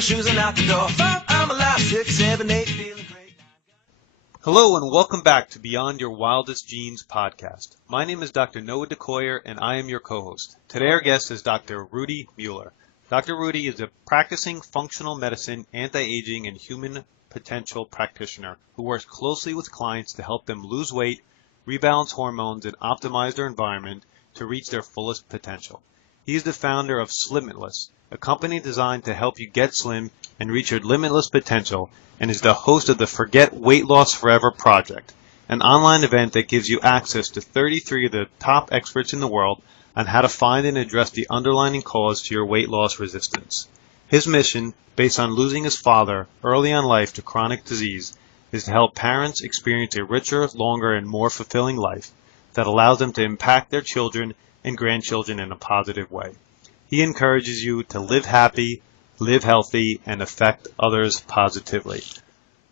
my shoes and out the door. 5, I'm alive. 6, 7, 8, feeling great. Hello and welcome back to Beyond Your Wildest Genes podcast. My name is Dr. Noah DeCoyer and I am your co-host. Today our guest is Dr. Rudy Mueller. Dr. Rudy is a practicing functional medicine, anti-aging, and human potential practitioner who works closely with clients to help them lose weight, rebalance hormones, and optimize their environment to reach their fullest potential. He is the founder of Limitless, a company designed to help you get slim and reach your limitless potential, and is the host of the Forget Weight Loss Forever project, an online event that gives you access to 33 of the top experts in the world on how to find and address the underlying cause to your weight loss resistance. His mission, based on losing his father early in life to chronic disease, is to help parents experience a richer, longer, and more fulfilling life that allows them to impact their children and grandchildren in a positive way. He encourages you to live happy, live healthy, and affect others positively.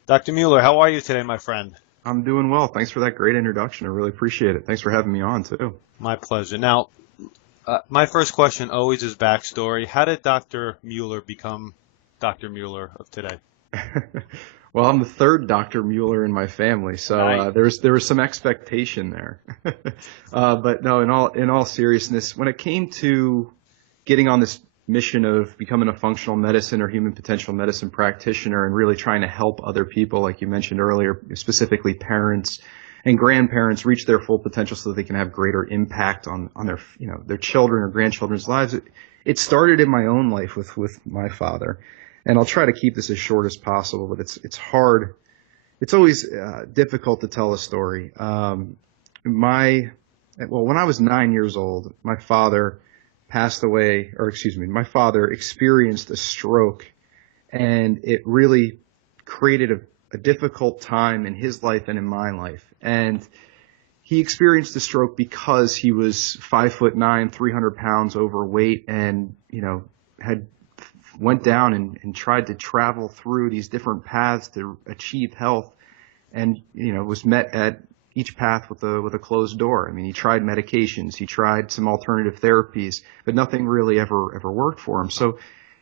Dr. Mueller, how are you today, my friend? I'm doing well. Thanks for that great introduction. I really appreciate it. Thanks for having me on, too. My pleasure. Now, my first question always is backstory. How did Dr. Mueller become Dr. Mueller of today? Well, I'm the third Dr. Mueller in my family, so Nice. there was some expectation there. But no, in all seriousness, when it came to getting on this mission of becoming a functional medicine or human potential medicine practitioner and really trying to help other people, like you mentioned earlier, specifically parents and grandparents, reach their full potential so that they can have greater impact on their children or grandchildren's lives. It started in my own life with my father, and I'll try to keep this as short as possible, but it's hard. It's always difficult to tell a story. When I was 9 years old, my father experienced a stroke, and it really created a difficult time in his life and in my life. And he experienced the stroke because he was 5'9", 300 pounds overweight, and went down and tried to travel through these different paths to achieve health, and was met at each path with a closed door. I mean, he tried medications, he tried some alternative therapies, but nothing really ever worked for him. So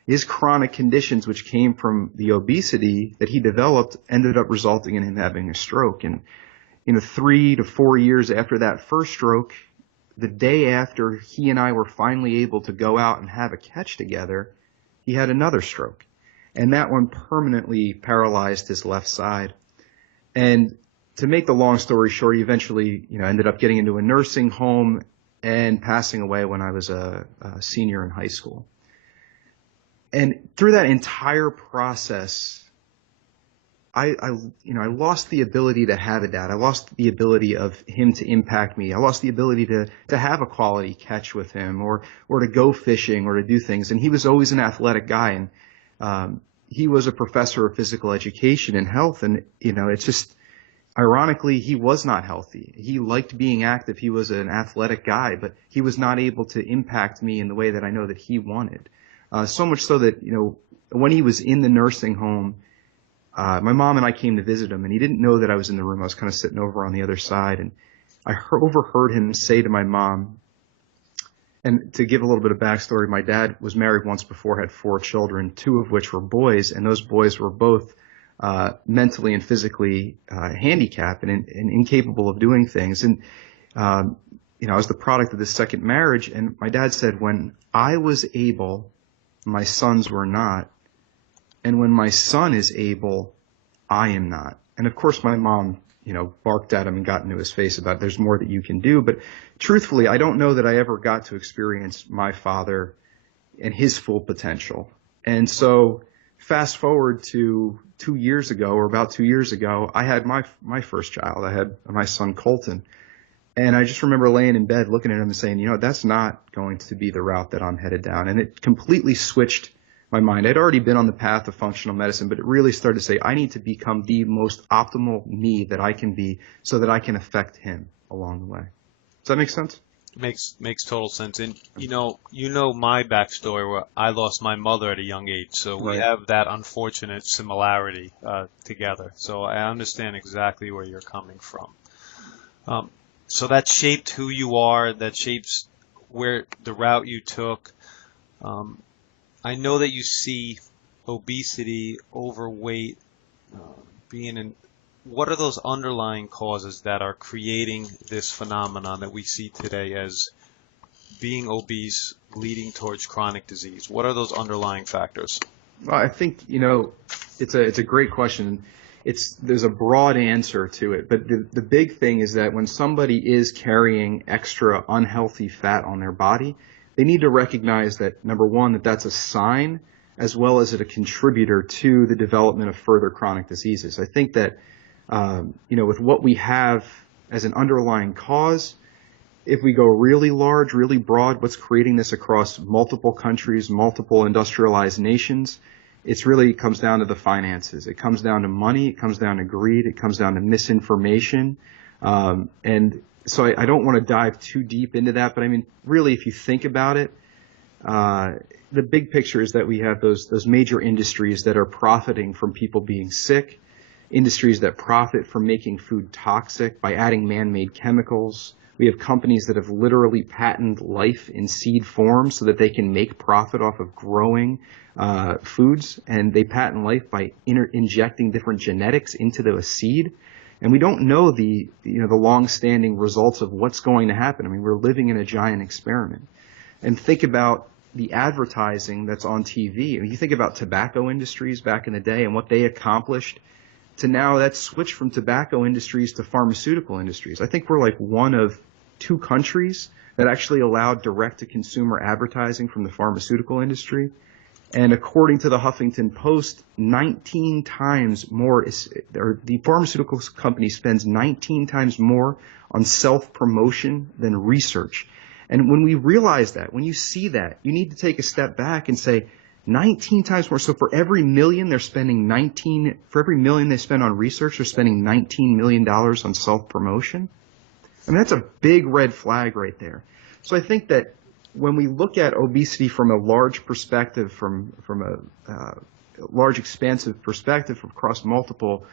his chronic conditions, which came from the obesity that he developed, ended up resulting in him having a stroke. And 3 to 4 years after that first stroke, the day after he and I were finally able to go out and have a catch together, he had another stroke. And that one permanently paralyzed his left side. And to make the long story short, he eventually ended up getting into a nursing home and passing away when I was a senior in high school. And through that entire process, I lost the ability to have a dad. I lost the ability of him to impact me. I lost the ability to have a quality catch with him or to go fishing or to do things. And he was always an athletic guy. And he was a professor of physical education and health. And, it's just, ironically, he was not healthy. He liked being active. He was an athletic guy, but he was not able to impact me in the way that I know that he wanted. So much so that, when he was in the nursing home, my mom and I came to visit him, and he didn't know that I was in the room. I was kind of sitting over on the other side, and I overheard him say to my mom, and to give a little bit of backstory, my dad was married once before, had 4 children, 2 of which were boys, and those boys were both mentally and physically handicapped and incapable of doing things. And, I was the product of this second marriage, and my dad said, when I was able, my sons were not. And when my son is able, I am not. And of course, my mom, barked at him and got into his face about there's more that you can do. But truthfully, I don't know that I ever got to experience my father and his full potential. And so fast forward to 2 years ago, or about 2 years ago, I had my first child. I had my son, Colton. And I just remember laying in bed looking at him and saying, that's not going to be the route that I'm headed down. And it completely switched my mind. I'd already been on the path of functional medicine, but it really started to say, I need to become the most optimal me that I can be so that I can affect him along the way. Does that make sense? Makes total sense. And you know my backstory where I lost my mother at a young age, so we Right. have that unfortunate similarity together. So I understand exactly where you're coming from. So that shaped who you are. That shapes where the route you took. I know that you see obesity, overweight, what are those underlying causes that are creating this phenomenon that we see today as being obese leading towards chronic disease? What are those underlying factors? Well, I think, it's a great question. There's a broad answer to it, but the big thing is that when somebody is carrying extra unhealthy fat on their body, they need to recognize that, number one, that that's a sign as well as a contributor to the development of further chronic diseases. I think that, with what we have as an underlying cause, if we go really large, really broad, what's creating this across multiple countries, multiple industrialized nations, it really comes down to the finances. It comes down to money. It comes down to greed. It comes down to misinformation. And so I don't want to dive too deep into that, but I mean, really, if you think about it, the big picture is that we have those major industries that are profiting from people being sick, industries that profit from making food toxic by adding man-made chemicals. We have companies that have literally patented life in seed form so that they can make profit off of growing foods, and they patent life by injecting different genetics into the seed. And we don't know the long-standing results of what's going to happen. I mean, we're living in a giant experiment. And think about the advertising that's on TV. I mean, you think about tobacco industries back in the day and what they accomplished to now that's switched from tobacco industries to pharmaceutical industries. I think we're like one of 2 countries that actually allowed direct-to-consumer advertising from the pharmaceutical industry. And according to the Huffington Post, 19 times more, the pharmaceutical company spends 19 times more on self-promotion than research. And when we realize that, when you see that, you need to take a step back and say, 19 times more. So for every million they're spending for every million they spend on research, they're spending $19 million on self-promotion. I mean, that's a big red flag right there. So I think that when we look at obesity from a large perspective, from a large expansive perspective across multiple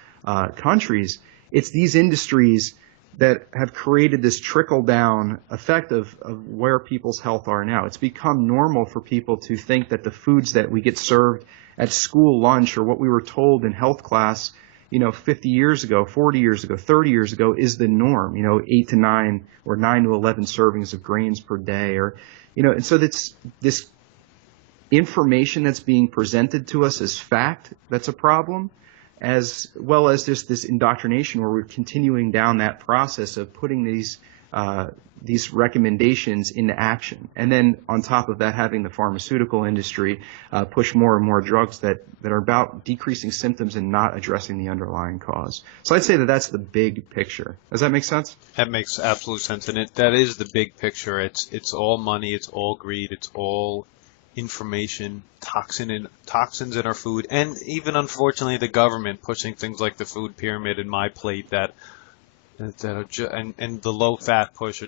countries, it's these industries that have created this trickle-down effect of where people's health are now. It's become normal for people to think that the foods that we get served at school lunch or what we were told in health class, 50 years ago, 40 years ago, 30 years ago is the norm, 8 to 9 or 9 to 11 servings of grains per day. And so this information that's being presented to us as fact, that's a problem, as well as just this indoctrination where we're continuing down that process of putting these recommendations into action. And then on top of that, having the pharmaceutical industry push more and more drugs that are about decreasing symptoms and not addressing the underlying cause. So I'd say that that's the big picture. Does that make sense? That makes absolute sense. And that is the big picture. It's all money. It's all greed. It's all information, toxins in our food, and even unfortunately the government pushing things like the food pyramid and my plate that are and the low fat push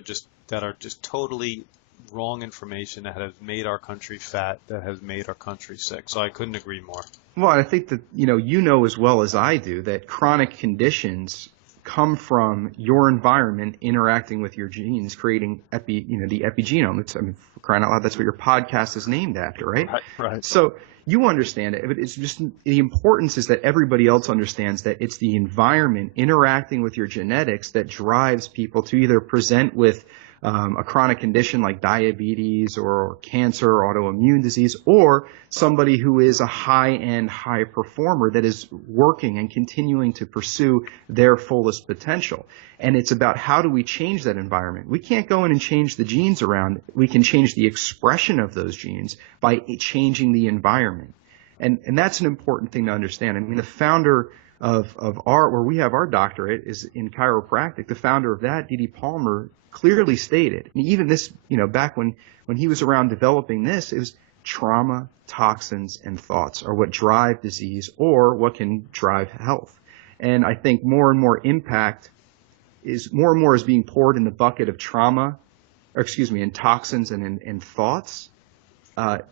that are just totally wrong information that has made our country fat, that has made our country sick. So I couldn't agree more. Well, I think that you know as well as I do that chronic conditions come from your environment interacting with your genes, creating the epigenome. For crying out loud, that's what your podcast is named after, right? Right. So you understand it, but it's just the importance is that everybody else understands that it's the environment interacting with your genetics that drives people to either present with a chronic condition like diabetes or cancer or autoimmune disease, or somebody who is a high-end high performer that is working and continuing to pursue their fullest potential. And it's about how do we change that environment. We can't go in and change the genes around. We can change the expression of those genes by changing the environment. And that's an important thing to understand. I mean, the founder of where we have our doctorate is in chiropractic. The founder of that, D.D. Palmer, clearly stated, and even this, back when he was around developing this, it was trauma, toxins, and thoughts are what drive disease or what can drive health. And I think more and more is being poured in the bucket of trauma, and toxins and thoughts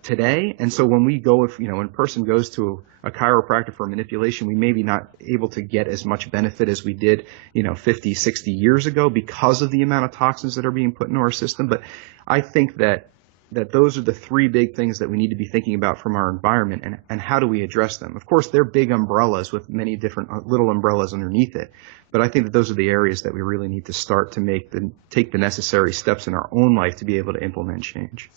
today. And so when we go, when a person goes to a chiropractor for manipulation, we may be not able to get as much benefit as we did, 50, 60 years ago because of the amount of toxins that are being put into our system. But I think that that those are the three big things that we need to be thinking about from our environment, and how do we address them. Of course, they're big umbrellas with many different little umbrellas underneath it, but I think that those are the areas that we really need to start to take the necessary steps in our own life to be able to implement change.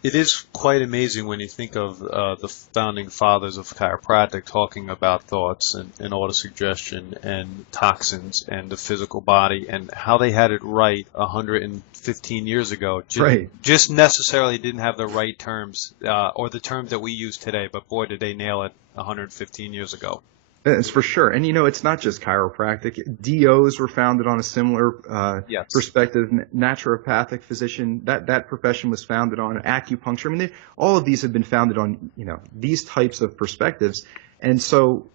It is quite amazing when you think of the founding fathers of chiropractic talking about thoughts and autosuggestion and toxins and the physical body and how they had it right 115 years ago. Right. Just necessarily didn't have the right terms or the terms that we use today, but boy, did they nail it 115 years ago. It's for sure. And, it's not just chiropractic. DOs were founded on a similar Yes. perspective. Naturopathic physician, that profession was founded on acupuncture. I mean, all of these have been founded on, these types of perspectives. And so,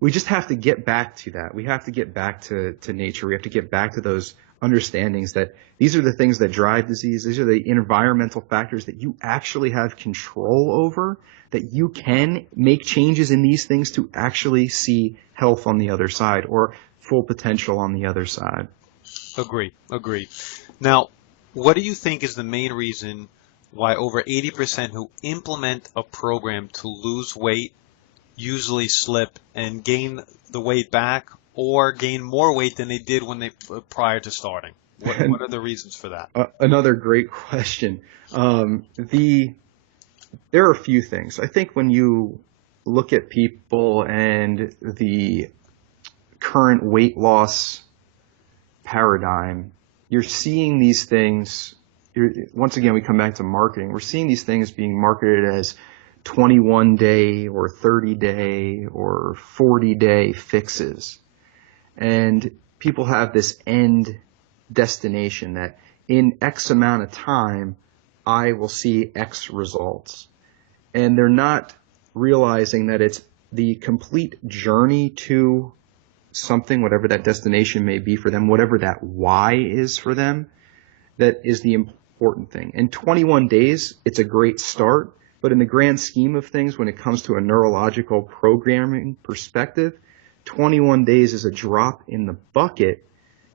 we just have to get back to that. We have to get back to nature. We have to get back to those understandings that these are the things that drive disease. These are the environmental factors that you actually have control over, that you can make changes in these things to actually see health on the other side or full potential on the other side. Agree. Now, what do you think is the main reason why over 80% who implement a program to lose weight usually slip and gain the weight back or gain more weight than they did when they prior to starting? What are the reasons for that? Another great question. There are a few things. I think when you look at people and the current weight loss paradigm, you're seeing these things. Once again, we come back to marketing. We're seeing these things being marketed as 21-day or 30-day or 40-day fixes. And people have this end destination that in X amount of time, I will see X results. And they're not realizing that it's the complete journey to something, whatever that destination may be for them, whatever that why is for them, that is the important thing. In 21 days, it's a great start, but in the grand scheme of things, when it comes to a neurological programming perspective, 21 days is a drop in the bucket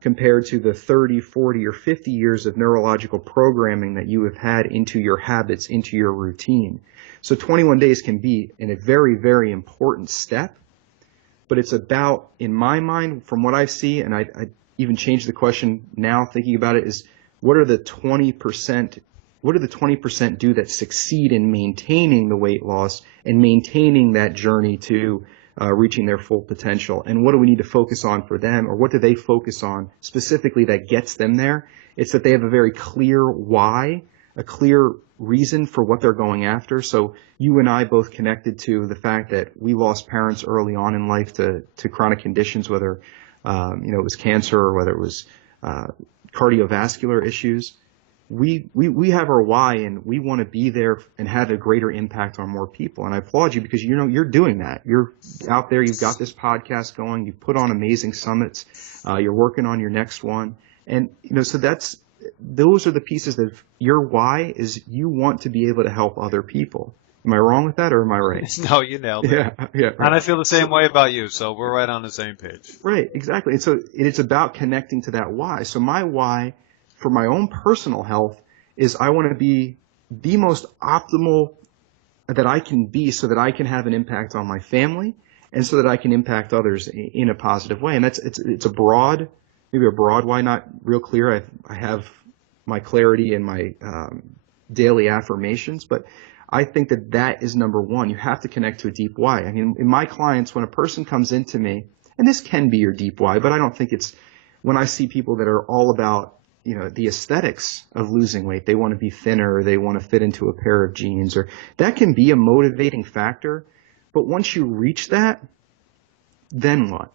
compared to the 30, 40, or 50 years of neurological programming that you have had into your habits, into your routine. So 21 days can be a very, very important step, but it's about, in my mind, from what I see, and I even changed the question now thinking about it, is what are the 20% do that succeed in maintaining the weight loss and maintaining that journey to reaching their full potential? And what do we need to focus on for them, or what do they focus on specifically that gets them there? It's that they have a very clear why, a clear reason for what they're going after. So you and I both connected to the fact that we lost parents early on in life to chronic conditions, whether it was cancer or whether it was cardiovascular issues. We have our why, and we want to be there and have a greater impact on more people. And I applaud you because you're doing that. You're out there. You've got this podcast going. You put on amazing summits. You're working on your next one. And so those are the pieces that your why is. You want to be able to help other people. Am I wrong with that, or am I right? No, you nailed it. Yeah. Right. And I feel the same way about you, so we're right on the same page. Right, exactly. And so it's about connecting to that why. So my why for my own personal health is I want to be the most optimal that I can be so that I can have an impact on my family and so that I can impact others in a positive way. And it's a broad, maybe a broad why, not real clear. I have my clarity and my daily affirmations, but I think that is number one. You have to connect to a deep why. I mean, in my clients, when a person comes into me, and this can be your deep why, but I don't think it's when I see people that are all about the aesthetics of losing weight. They want to be thinner, or they want to fit into a pair of jeans, or that can be a motivating factor. But once you reach that, then what?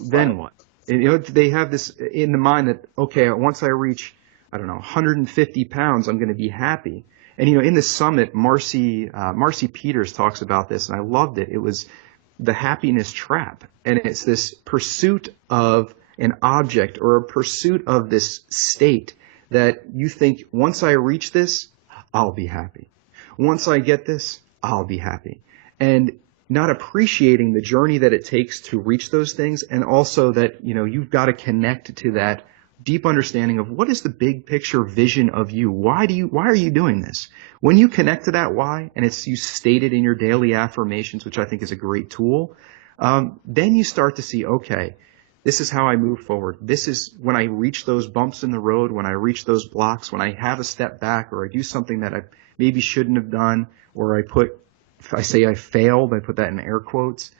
Then what? They have this in the mind that, okay, once I reach, 150 pounds, I'm going to be happy. And, in this summit, Marcy Peters talks about this, and I loved it. It was the happiness trap. And it's this pursuit of an object or a pursuit of this state that you think, once I reach this, I'll be happy. Once I get this, I'll be happy. And not appreciating the journey that it takes to reach those things, and also that, you've got to connect to that deep understanding of what is the big picture vision of you. Why are you doing this? When you connect to that why, and it's you stated in your daily affirmations, which I think is a great tool, then you start to see, okay, this is how I move forward. This is when I reach those bumps in the road, when I reach those blocks, when I have a step back, or I do something that I maybe shouldn't have done, or I say I failed, I put that in air quotes,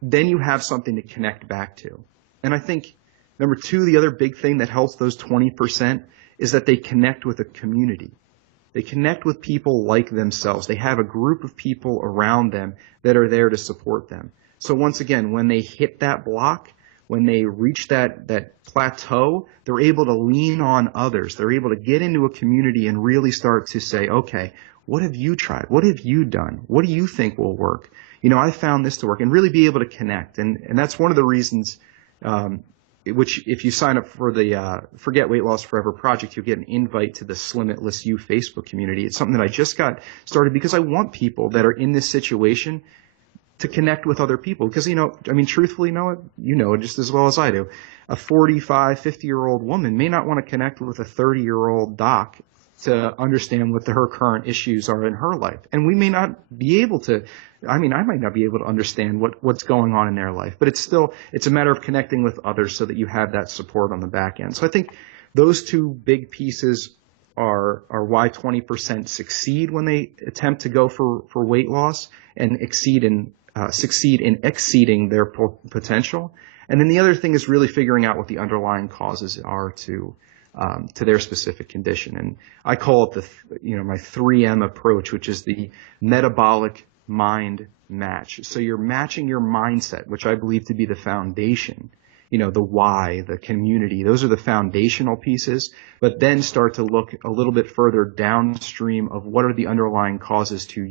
then you have something to connect back to. And I think number two, the other big thing that helps those 20% is that they connect with a community. They connect with people like themselves. They have a group of people around them that are there to support them. So once again, when they hit that block, when they reach that plateau, they're able to lean on others. They're able to get into a community and really start to say, okay, what have you tried? What have you done? What do you think will work? I found this to work, and really be able to connect. And that's one of the reasons, which if you sign up for the Forget Weight Loss Forever project, you'll get an invite to the Slim-It-Less You Facebook community. It's something that I just got started because I want people that are in this situation to connect with other people. Because, truthfully, Noah, just as well as I do, a 45, 50-year-old woman may not want to connect with a 30-year-old doc to understand what her current issues are in her life. And we may not be able to, I might not be able to understand what's going on in their life, but it's a matter of connecting with others so that you have that support on the back end. So I think those two big pieces are why 20% succeed when they attempt to go for weight loss and succeed in exceeding their potential. And then the other thing is really figuring out what the underlying causes are to their specific condition. And I call it my 3M approach, which is the metabolic mind match. So you're matching your mindset, which I believe to be the foundation, the why, the community. Those are the foundational pieces, but then start to look a little bit further downstream of what are the underlying causes to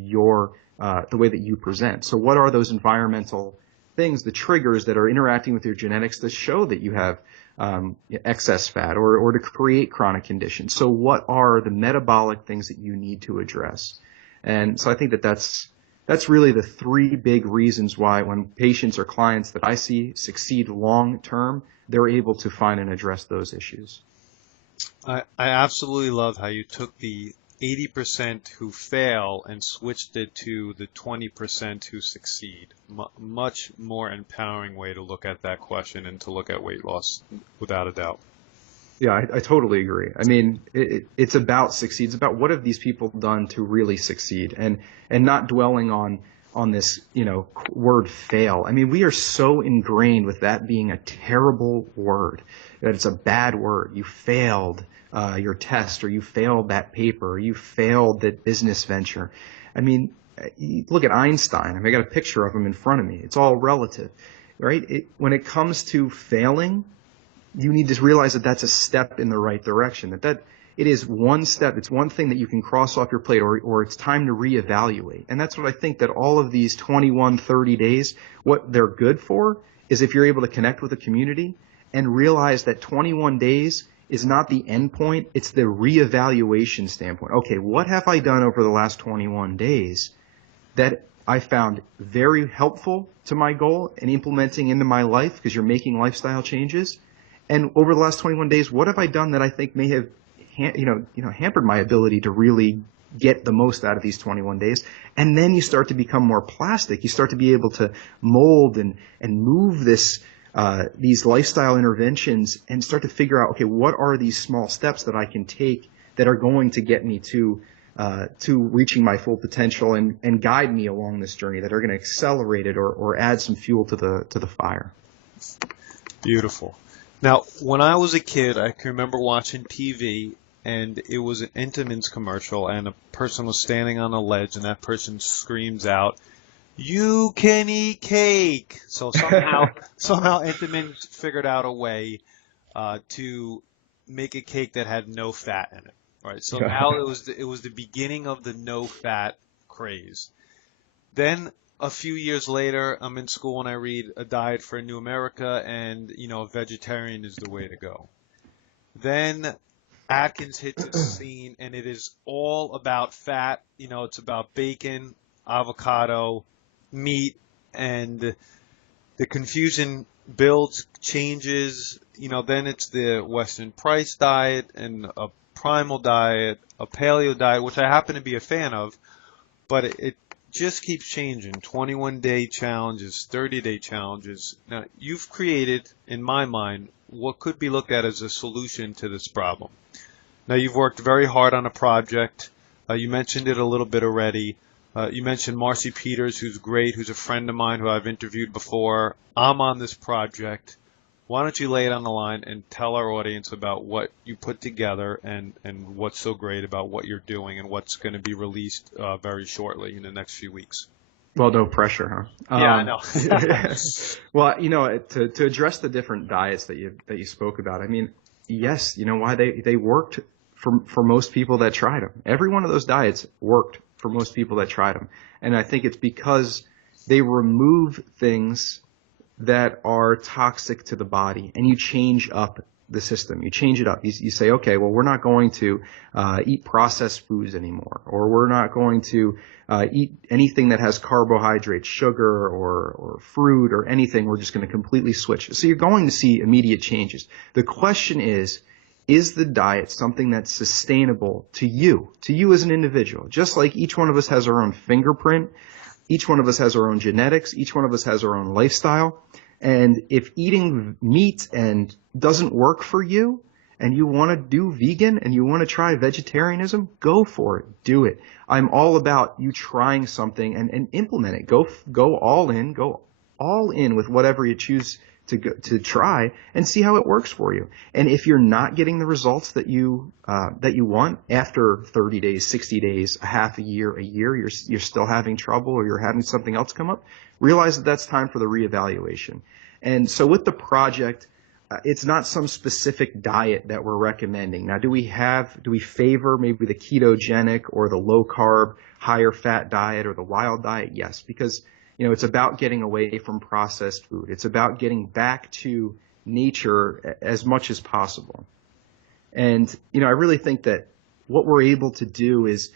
the way that you present. So what are those environmental things, the triggers that are interacting with your genetics that show that you have excess fat or to create chronic conditions? So what are the metabolic things that you need to address? And so I think that's really the three big reasons why when patients or clients that I see succeed long term, they're able to find and address those issues. I absolutely love how you took the 80% who fail and switched it to the 20% who succeed. Much more empowering way to look at that question and to look at weight loss, without a doubt. Yeah, I totally agree. It's about succeed. It's about what have these people done to really succeed, and not dwelling on this, word fail. We are so ingrained with that being a terrible word, that it's a bad word. You failed your test, or you failed that paper, or you failed that business venture. Look at Einstein. I got a picture of him in front of me. It's all relative, right? When it comes to failing, you need to realize that that's a step in the right direction, that it is one step. It's one thing that you can cross off your plate, or it's time to reevaluate. And that's what I think that all of these 21, 30 days, what they're good for is if you're able to connect with a community and realize that 21 days is not the end point. It's the reevaluation standpoint. Okay, what have I done over the last 21 days that I found very helpful to my goal and implementing into my life, because you're making lifestyle changes? And over the last 21 days, what have I done that I think may have hampered my ability to really get the most out of these 21 days? And then you start to become more plastic. You start to be able to mold and move these lifestyle interventions and start to figure out, okay, what are these small steps that I can take that are going to get me to reaching my full potential and guide me along this journey, that are going to accelerate it or add some fuel to the fire. Beautiful. Now, when I was a kid, I can remember watching TV, and it was an Entenmann's commercial, and a person was standing on a ledge, and that person screams out, "You can eat cake!" So somehow Entenmann's figured out a way to make a cake that had no fat in it. Right. So now it was the beginning of the no fat craze. Then a few years later, I'm in school and I read A Diet for a New America, and vegetarian is the way to go. Then Atkins hits the scene, and it is all about fat. It's about bacon, avocado, meat, and the confusion builds, changes, then it's the Western price diet and a primal diet, a paleo diet, which I happen to be a fan of, but it just keeps changing. 21-day challenges, 30-day challenges. Now, you've created, in my mind, what could be looked at as a solution to this problem. Now, you've worked very hard on a project. You mentioned it a little bit already. You mentioned Marcy Peters, who's great, who's a friend of mine who I've interviewed before. I'm on this project. Why don't you lay it on the line and tell our audience about what you put together and what's so great about what you're doing and what's going to be released very shortly in the next few weeks. Well, no pressure, huh? Yeah, I know. Well, to address the different diets that you spoke about, I mean, yes, you know why they worked for most people that tried them. Every one of those diets worked for most people that tried them. And I think it's because they remove things that are toxic to the body, and you change up the system. You change it up. You say, okay, well, we're not going to eat processed foods anymore, or we're not going to eat anything that has carbohydrates, sugar, or fruit, or anything. We're just going to completely switch. So you're going to see immediate changes. The question is the diet something that's sustainable to you as an individual? Just like each one of us has our own fingerprint, each one of us has our own genetics, each one of us has our own lifestyle. And if eating meat and doesn't work for you, and you want to do vegan and you want to try vegetarianism, go for it. Do it. I'm all about you trying something and implement it. Go all in with whatever you choose to try and see how it works for you. And if you're not getting the results that you want after 30 days, 60 days, a half a year, you're still having trouble, or you're having something else come up, realize that that's time for the reevaluation. And so with the project, it's not some specific diet that we're recommending. Now, do we favor maybe the ketogenic or the low carb, higher fat diet or the wild diet? Yes, because it's about getting away from processed food. It's about getting back to nature as much as possible. And, I really think that what we're able to do is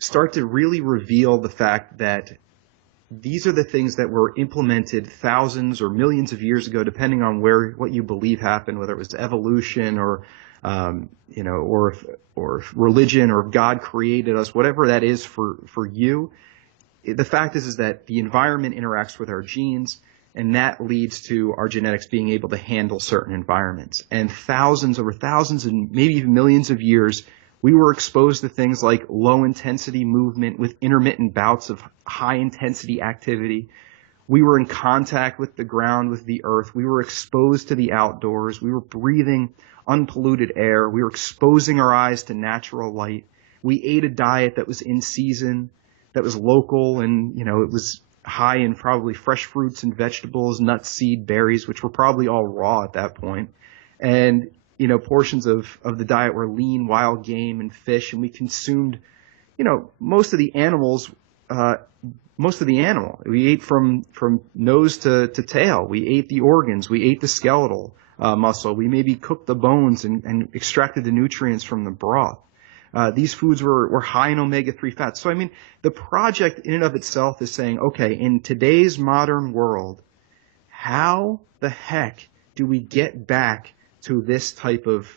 start to really reveal the fact that these are the things that were implemented thousands or millions of years ago, depending on what you believe happened, whether it was evolution or if religion or if God created us, whatever that is for you. The fact is that the environment interacts with our genes, and that leads to our genetics being able to handle certain environments. And over thousands and maybe even millions of years, we were exposed to things like low-intensity movement with intermittent bouts of high-intensity activity. We were in contact with the ground, with the earth. We were exposed to the outdoors. We were breathing unpolluted air. We were exposing our eyes to natural light. We ate a diet that was in season, that was local, and it was high in probably fresh fruits and vegetables, nuts, seed, berries, which were probably all raw at that point. And portions of the diet were lean, wild game and fish, and we consumed most of the animal. We ate from nose to tail. We ate the organs. We ate the skeletal muscle. We maybe cooked the bones and extracted the nutrients from the broth. These foods were high in omega-3 fats. So, the project in and of itself is saying, okay, in today's modern world, how the heck do we get back to this type of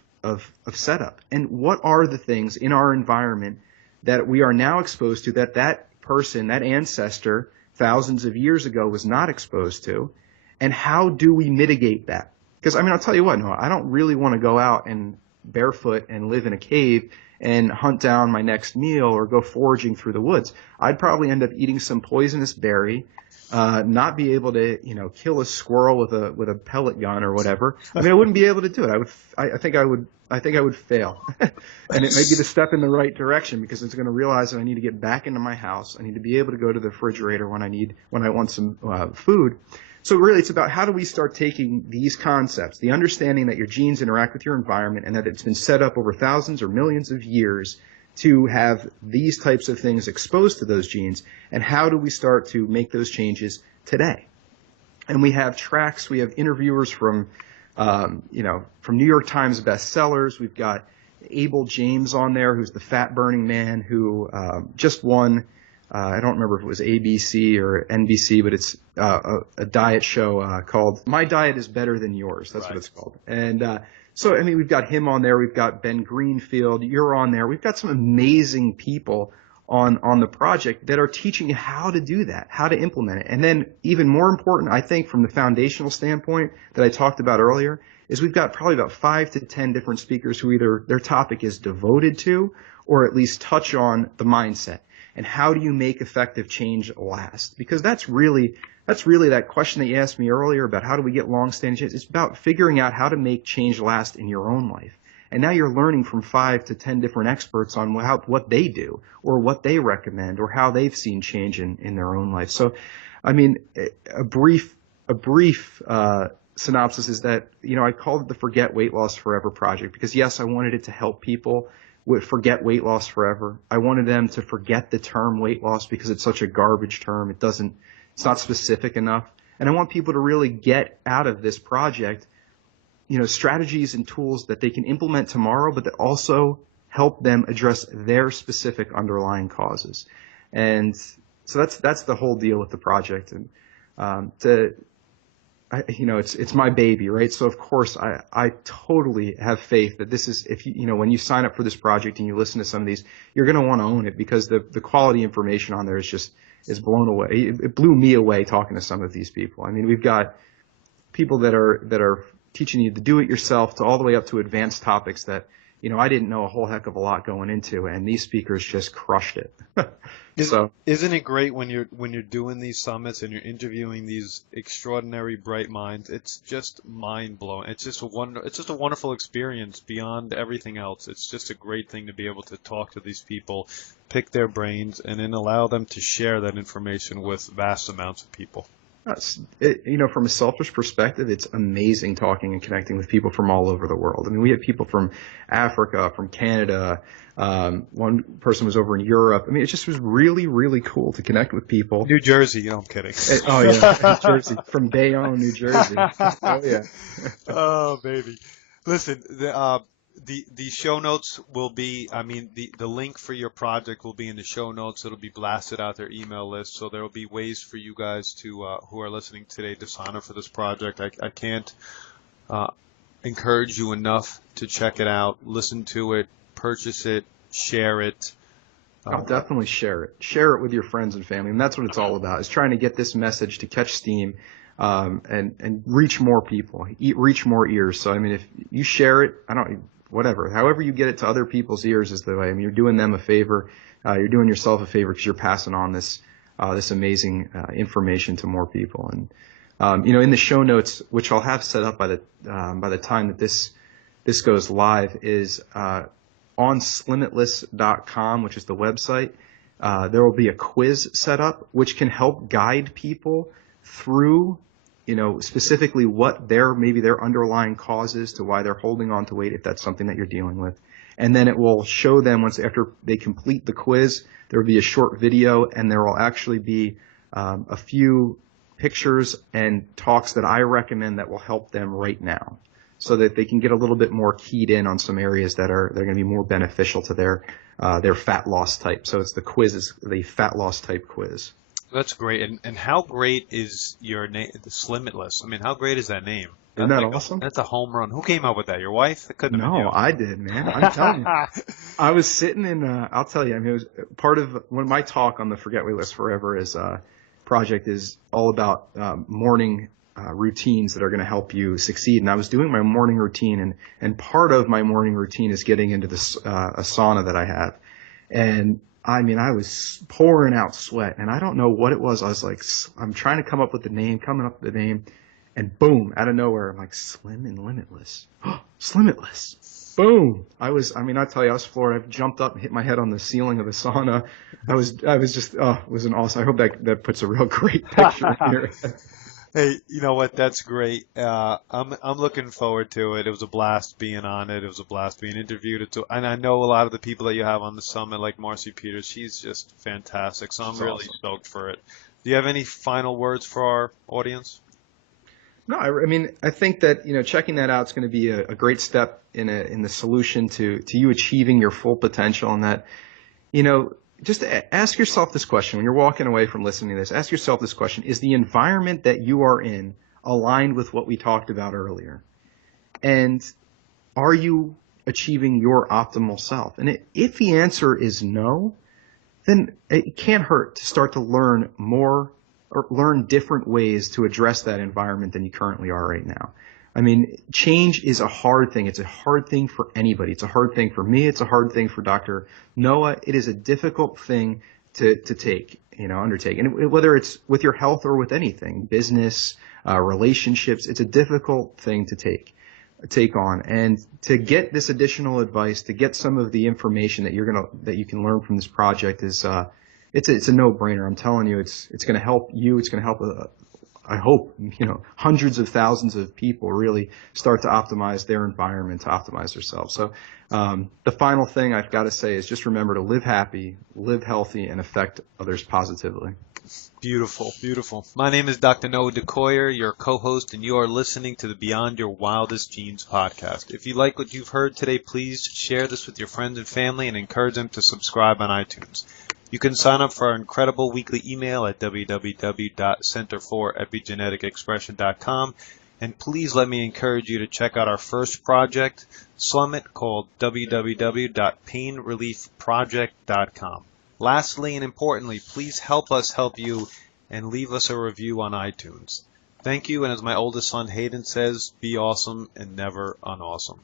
setup? And what are the things in our environment that we are now exposed to that person, that ancestor, thousands of years ago was not exposed to? And how do we mitigate that? Because, I'll tell you what, Noah, I don't really want to go out and barefoot and live in a cave and hunt down my next meal or go foraging through the woods. I'd probably end up eating some poisonous berry, not be able to, kill a squirrel with a pellet gun or whatever. I wouldn't be able to do it. I think I would fail. And it may be the step in the right direction, because it's going to realize that I need to get back into my house. I need to be able to go to the refrigerator when I want some food. So really, it's about how do we start taking these concepts, the understanding that your genes interact with your environment and that it's been set up over thousands or millions of years to have these types of things exposed to those genes, and how do we start to make those changes today? And we have tracks, we have interviewers from New York Times bestsellers. We've got Abel James on there, who's the fat-burning man who just won I don't remember if it was ABC or NBC, but it's a diet show called My Diet is Better Than Yours. That's what it's called. And so, I mean, we've got him on there. We've got Ben Greenfield. You're on there. We've got some amazing people on the project that are teaching you how to do that, how to implement it. And then even more important, I think, from the foundational standpoint that I talked about earlier, is we've got probably about 5 to 10 different speakers who either their topic is devoted to or at least touch on the mindset. And how do you make effective change last? Because that's really that question that you asked me earlier about how do we get long-standing change. It's about figuring out how to make change last in your own life. And now you're learning from 5 to 10 different experts on what they do or what they recommend or how they've seen change in their own life. So, I mean, a brief synopsis is that, I called it the Forget Weight Loss Forever project because, yes, I wanted it to help people forget weight loss forever. I wanted them to forget the term weight loss because it's such a garbage term. It's not specific enough. And I want people to really get out of this project, strategies and tools that they can implement tomorrow, but that also help them address their specific underlying causes. And so that's the whole deal with the project. And it's my baby, right? So of course I totally have faith that this is, when you sign up for this project and you listen to some of these, you're going to want to own it because the quality information on there is blown away. It blew me away talking to some of these people. I mean, we've got people that are teaching you to do it yourself to all the way up to advanced topics that, I didn't know a whole heck of a lot going into, and these speakers just crushed it. Isn't it great when you're doing these summits and you're interviewing these extraordinary bright minds? It's just mind blowing. It's just a wonderful experience beyond everything else. It's just a great thing to be able to talk to these people, pick their brains, and then allow them to share that information with vast amounts of people. From a selfish perspective, it's amazing talking and connecting with people from all over the world. I mean, we had people from Africa, from Canada. One person was over in Europe. I mean, it just was really, really cool to connect with people. New Jersey. No, I'm kidding. Oh, yeah. New Jersey. From Bayonne, New Jersey. Oh, yeah. Oh, baby. Listen, the show notes will be, the link for your project will be in the show notes. It'll be blasted out their email list. So there will be ways for you guys who are listening today to sign up for this project. I can't encourage you enough to check it out, listen to it, purchase it, share it. I'll definitely share it. Share it with your friends and family. And that's what it's all about, is trying to get this message to catch steam and reach more people, reach more ears. So, I mean, if you share it, however you get it to other people's ears is the way. I mean, you're doing them a favor. You're doing yourself a favor because you're passing on this amazing information to more people. And, in the show notes, which I'll have set up by the time that this goes live, is on slimitless.com, which is the website. There will be a quiz set up which can help guide people through, specifically what their underlying cause is to why they're holding on to weight, if that's something that you're dealing with. And then it will show them after they complete the quiz, there will be a short video, and there will actually be a few pictures and talks that I recommend that will help them right now, so that they can get a little bit more keyed in on some areas they're going to be more beneficial to their fat loss type. So it's the fat loss type quiz. That's great. And how great is your name, the Slimitless? I mean, how great is that name? Isn't that awesome? That's a home run. Who came up with that? Your wife? It couldn't have been you. No, I did, man. I'm telling you. I was sitting in, I'll tell you, I mean, it was part of when my talk on the Forget Weight Loss Forever project is all about morning routines that are going to help you succeed. And I was doing my morning routine, and part of my morning routine is getting into this a sauna that I have. And I mean, I was pouring out sweat, and I don't know what it was. I was like, I'm trying to coming up with the name, and boom, out of nowhere, I'm like, Slim and Limitless. Slimitless. Boom. I tell you, I was floored. I jumped up and hit my head on the ceiling of the sauna. I was just, it was an awesome. I hope that puts a real great picture here. Hey, you know what? That's great. I'm looking forward to it. It was a blast being on it. It was a blast being interviewed. And I know a lot of the people that you have on the summit, like Marcy Peters. She's just fantastic. So I'm really stoked for it. Do you have any final words for our audience? No, I think that, checking that out is going to be a great step in the solution to you achieving your full potential, and that, just ask yourself this question when you're walking away from listening to this. Ask yourself this question: is the environment that you are in aligned with what we talked about earlier? And are you achieving your optimal self? And if the answer is no, then it can't hurt to start to learn more or learn different ways to address that environment than you currently are right now. I mean, change is a hard thing. It's a hard thing for anybody. It's a hard thing for me. It's a hard thing for Dr. Noah. It is a difficult thing to take, undertake. And whether it's with your health or with anything, business, relationships, it's a difficult thing to take on. And to get this additional advice, to get some of the information that you can learn from this project is it's a no-brainer. I'm telling you, it's going to help you. It's going to help I hope, hundreds of thousands of people really start to optimize their environment, to optimize themselves. So the final thing I've got to say is just remember to live happy, live healthy, and affect others positively. Beautiful, beautiful. My name is Dr. Noah DeCoyer, your co-host, and you are listening to the Beyond Your Wildest Genes podcast. If you like what you've heard today, please share this with your friends and family and encourage them to subscribe on iTunes. You can sign up for our incredible weekly email at www.centerforepigeneticexpression.com. And please let me encourage you to check out our first project, Summit, called www.painreliefproject.com. Lastly and importantly, please help us help you and leave us a review on iTunes. Thank you, and as my oldest son Hayden says, be awesome and never unawesome.